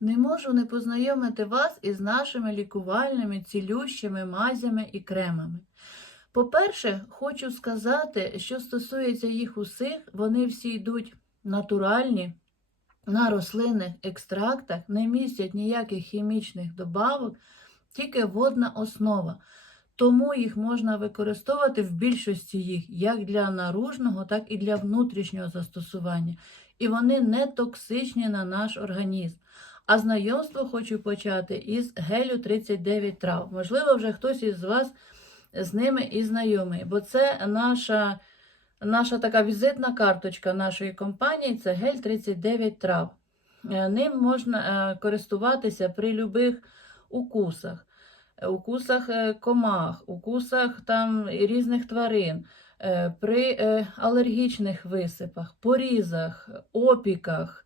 Не можу не познайомити вас із нашими лікувальними, цілющими мазями і кремами. По-перше, хочу сказати, що стосується їх усіх, вони всі йдуть натуральні, на рослинних екстрактах, не містять ніяких хімічних добавок, тільки водна основа. Тому їх можна використовувати в більшості їх як для наружного, так і для внутрішнього застосування. І вони не токсичні на наш організм. А знайомство хочу почати із гелю 39 трав. Можливо, вже хтось із вас з ними і знайомий, бо це наша, наша така візитна карточка нашої компанії це гель 39 трав. Е, Ним можна е, користуватися при любих укусах, е, укусах комах, укусах там різних тварин, при алергічних висипах, порізах, опіках.